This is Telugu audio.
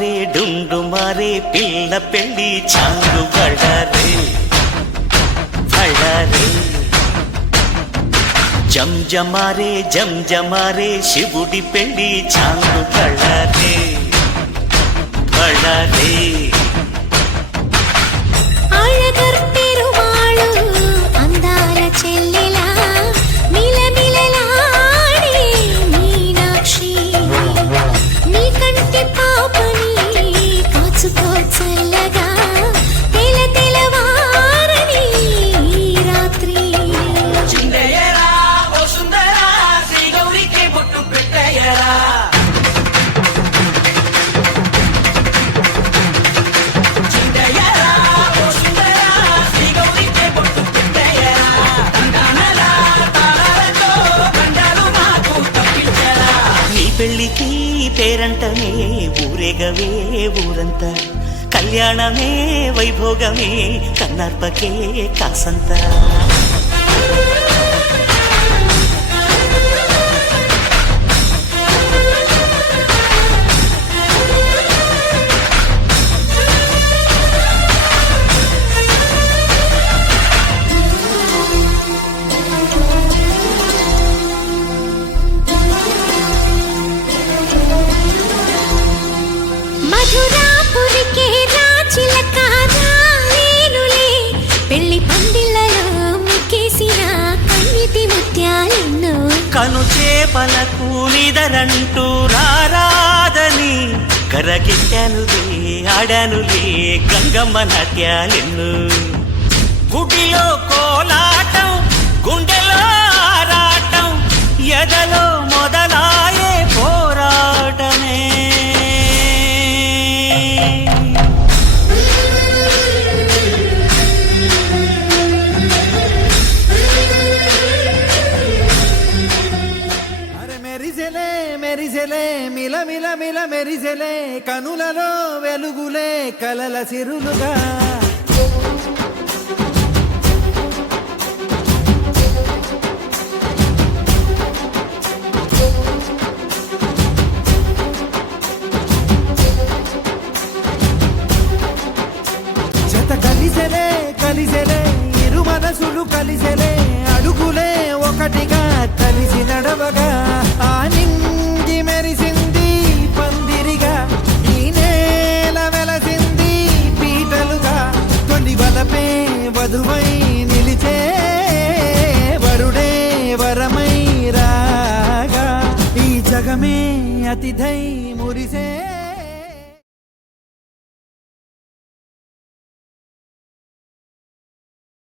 మారే డుండు మారే పిల్ల పెళ్ళి చాంగు బళ్ళారే బళ్ళారే జంజమారే జంజమారే శివుడి పెళ్ళి చాంగు బళ్ళారే బళ్ళారే పెళ్ళికి పేరంటమే ఊరేగవే ఊరంతా కళ్యాణమే వైభోగమే కన్నార్పకే కాసంతా కను చేపలకు నిదరంటూ రారాదని కరగిట్టానులే ఆడానులే గంగమ్మ నాట్యాలెన్ను గుడిలో కోలాటం గుండెలో ఆరాటం ఎదలో మొదలాయే పోరాటమే మెరిసెలే మిల మిల మిల మెరిసెలే కనులలో వెలుగులే కలల సిరులుగా జత కలిసెలే కలిసెలే ఇరు మనసులు కలిసెలే అడుగులే ఒకటిగా కలిసి నడవగా ఆ నింగి మెరిసింది పందిరిగా ఈ నేల వెలసింది పీటలుగా తొలి వలపే వధువై నిలిచే వరుడే వరమై రాగా ఈ జగమే అతిథై మురిసే